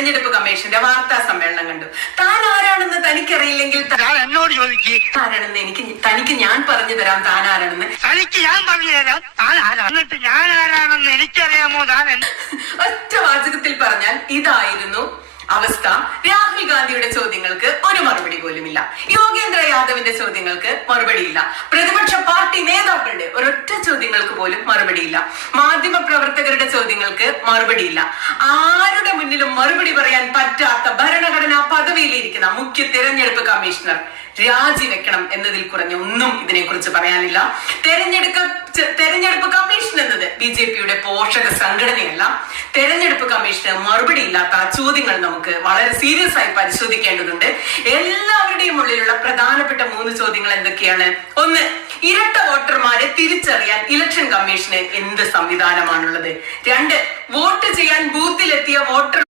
തെരഞ്ഞെടുപ്പ് കമ്മീഷന്റെ വാർത്താ സമ്മേളനം കണ്ടു. താൻ ആരാണെന്ന് തനിക്കറിയില്ലെങ്കിൽ എന്നോട് ചോദിക്കുക ആരാണെന്ന് തനിക്ക് ഞാൻ പറഞ്ഞു തരാം. താൻ ആരാണെന്ന് തനിക്ക് ഞാൻ പറഞ്ഞു തരാം. താൻ ആരാ? എന്നിട്ട് ഞാൻ ആരാണെന്ന് എനിക്കറിയാമോ? താൻ ഒറ്റ വാചകത്തിൽ പറഞ്ഞാൽ ഇതായിരുന്നു അവസ്ഥ. രാഹുൽ ഗാന്ധിയുടെ ചോദ്യങ്ങൾക്ക് ഒരു മറുപടി പോലുമില്ല. യോഗേന്ദ്ര യാദവിന്റെ ചോദ്യങ്ങൾക്ക് മറുപടിയില്ല. പ്രതിപക്ഷ പാർട്ടി നേതാക്കളുടെ ഒരൊറ്റ ചോദ്യങ്ങൾക്ക് പോലും മറുപടിയില്ല. മാധ്യമ പ്രവർത്തകരുടെ ചോദ്യങ്ങൾക്ക് മറുപടിയില്ല. ആരുടെ മുന്നിലും മറുപടി പറയാൻ പറ്റാത്ത ഭരണഘടനാ പദവിയിലിരിക്കുന്ന മുഖ്യ തെരഞ്ഞെടുപ്പ് കമ്മീഷണർ രാജിവെക്കണം എന്നതിൽ കുറഞ്ഞ ഒന്നും ഇതിനെക്കുറിച്ച് പറയാനില്ല. തെരഞ്ഞെടുപ്പ് കമ്മീഷൻ എന്നത് BJPയുടെ പോഷക സംഘടനയല്ല. തെരഞ്ഞെടുപ്പ് കമ്മീഷന് മറുപടി ഇല്ലാത്ത ചോദ്യങ്ങൾ നമുക്ക് വളരെ സീരിയസ് ആയി പരിശോധിക്കേണ്ടതുണ്ട്. എല്ലാവരുടെയും ഉള്ളിലുള്ള പ്രധാനപ്പെട്ട 3 ചോദ്യങ്ങൾ എന്തൊക്കെയാണ്? 1, ഇരട്ട വോട്ടർമാരെ തിരിച്ചറിയാൻ ഇലക്ഷൻ കമ്മീഷന് എന്ത് സംവിധാനമാണുള്ളത്? 2, വോട്ട് ചെയ്യാൻ ബൂത്തിലെത്തിയ വോട്ടർ